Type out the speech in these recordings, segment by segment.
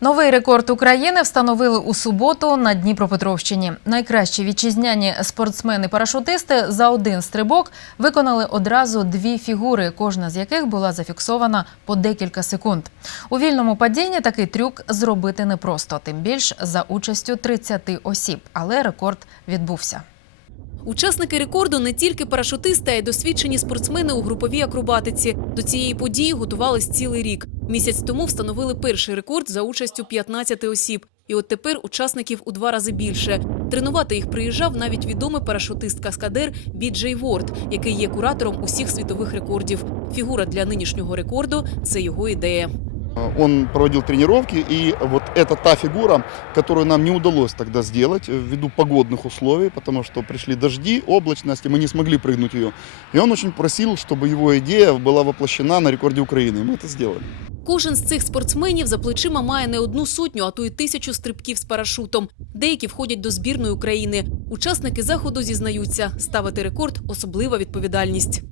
Новий рекорд України встановили у суботу на Дніпропетровщині. Найкращі вітчизняні спортсмени-парашутисти за один стрибок виконали одразу дві фігури, кожна з яких була зафіксована по декілька секунд. У вільному падінні такий трюк зробити непросто, тим більш за участю 30 осіб, але рекорд відбувся. Учасники рекорду не тільки парашутисти, а й досвідчені спортсмени у груповій акробатиці. До цієї події готувались цілий рік. Місяць тому встановили перший рекорд за участю 15 осіб. І от тепер учасників у два рази більше. Тренувати їх приїжджав навіть відомий парашутист-каскадер Біджей Ворд, який є куратором усіх світових рекордів. Фігура для нинішнього рекорду це його ідея. Он проводил тренировки, и вот это та фигура, которую нам не удалось тогда сделать э, ввиду погодных условий, потому что пришли дожди, облачность, и мы не смогли прыгнуть ее. И он очень просил, чтобы его идея была воплощена на рекорде Украины, и мы это сделали. Кожен з цих спортсменів за плечима має не одну сотню, а то й тисячу стрибків з парашутом. Деякі входять до збірної України. Учасники заходу зізнаються, ставити рекорд особлива відповідальність.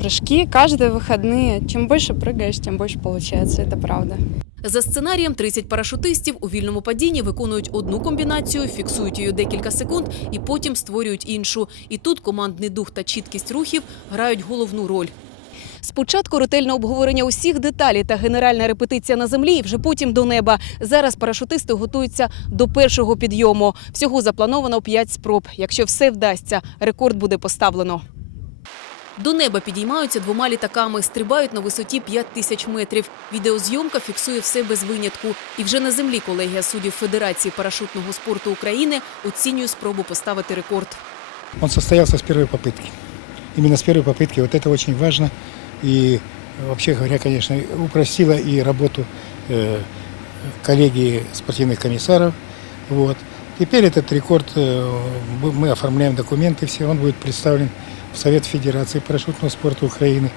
Прыжки каждые выходные. Чем больше прыгаешь, тем больше получается. Это правда. За сценарієм 30 парашутистів у вільному падінні виконують одну комбінацію, фіксують її декілька секунд і потім створюють іншу. І тут командний дух та чіткість рухів грають головну роль. Спочатку ретельне обговорення усіх деталей та генеральна репетиція на землі, і вже потім до неба. Зараз парашутисти готуються до першого підйому. Всього заплановано 5 спроб. Якщо все вдасться, рекорд буде поставлено. До неба підіймаються двома літаками, стрибають на висоті 5 тисяч метрів. Відеозйомка фіксує все без винятку. І вже на землі колегія суддів Федерації парашутного спорту України оцінює спробу поставити рекорд. Он состоялся с первой попытки. Именно с первой попытки. Вот это очень важно. И вообще говоря, конечно, упростило и работу э, коллегии спортивных комиссаров. Вот. Теперь этот рекорд, э, мы- мы оформляем документы все, он будет представлен в Совет Федерации парашютного спорта Украины.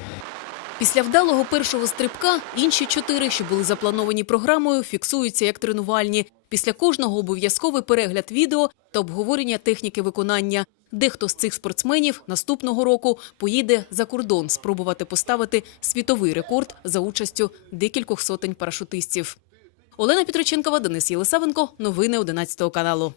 Після вдалого першого стрибка інші чотири, що були заплановані програмою, фіксуються як тренувальні. Після кожного обов'язковий перегляд відео та обговорення техніки виконання. Дехто з цих спортсменів наступного року поїде за кордон спробувати поставити світовий рекорд за участю декількох сотень парашутистів. Олена Петроченкова, Денис Єлисавенко. Новини 11 каналу.